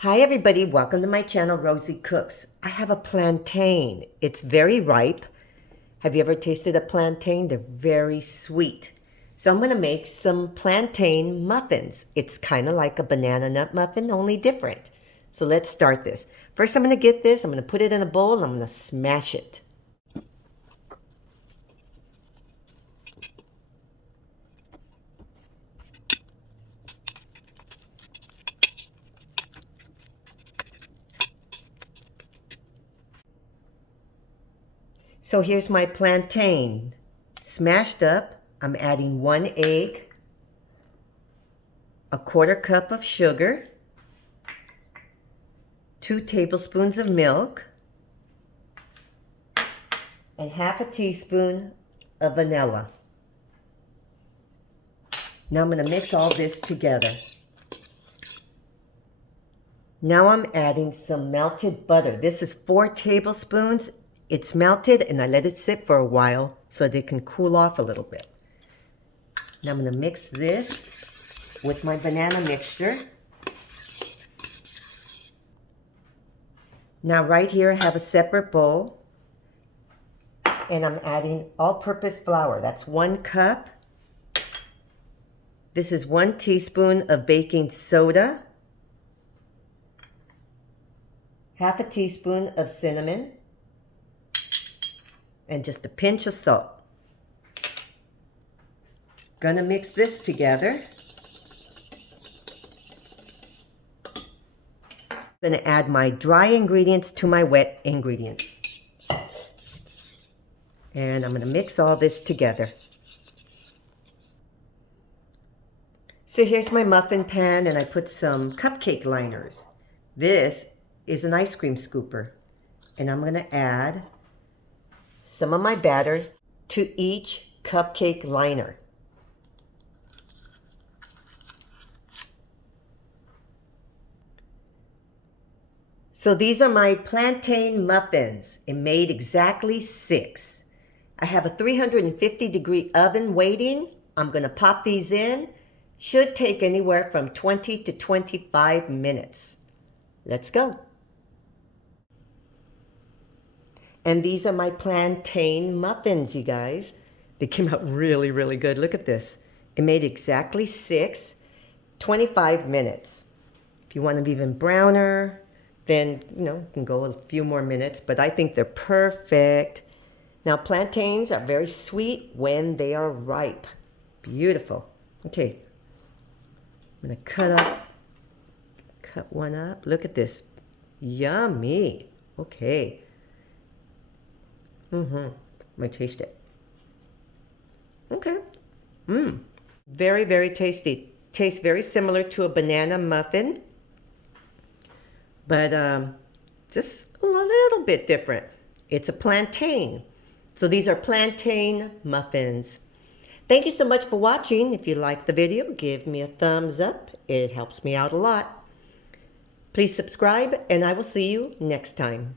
Hi everybody, welcome to my channel, Rosie Cooks. I have a plantain. It's very ripe. Have you ever tasted a plantain? They're very sweet. So I'm gonna make some plantain muffins. It's kind of like a banana nut muffin, only different. So let's start this. First I'm gonna get this, I'm gonna put it in a bowl and I'm gonna smash it. So here's my plantain. Smashed up, I'm adding 1 egg, a 1/4 cup of sugar, 2 tablespoons of milk, and 1/2 teaspoon of vanilla. Now I'm going to mix all this together. Now I'm adding some melted butter. This is 4 tablespoons. It's melted and I let it sit for a while so they can cool off a little bit. Now I'm going to mix this with my banana mixture. Now right here I have a separate bowl and I'm adding all-purpose flour. That's 1 cup. This is 1 teaspoon of baking soda, 1/2 teaspoon of cinnamon, and just a pinch of salt. Gonna mix this together. Gonna add my dry ingredients to my wet ingredients. And I'm gonna mix all this together. So here's my muffin pan and I put some cupcake liners. This is an ice cream scooper. And I'm gonna add some of my batter to each cupcake liner. So these are my plantain muffins. It made exactly 6. I have a 350-degree oven waiting. I'm gonna pop these in. Should take anywhere from 20 to 25 minutes. Let's go. And these are my plantain muffins, you guys. They came out really, really good. Look at this. It made exactly 6, 25 minutes. If you want them even browner, then, you can go a few more minutes, but I think they're perfect. Now, plantains are very sweet when they are ripe. Beautiful. Okay, I'm gonna cut one up. Look at this. Yummy. Okay. Might taste it. Okay. Very, very tasty. Tastes very similar to a banana muffin, but just a little bit different. It's a plantain. So these are plantain muffins. Thank you so much for watching. If you liked the video, give me a thumbs up. It helps me out a lot. Please subscribe, and I will see you next time.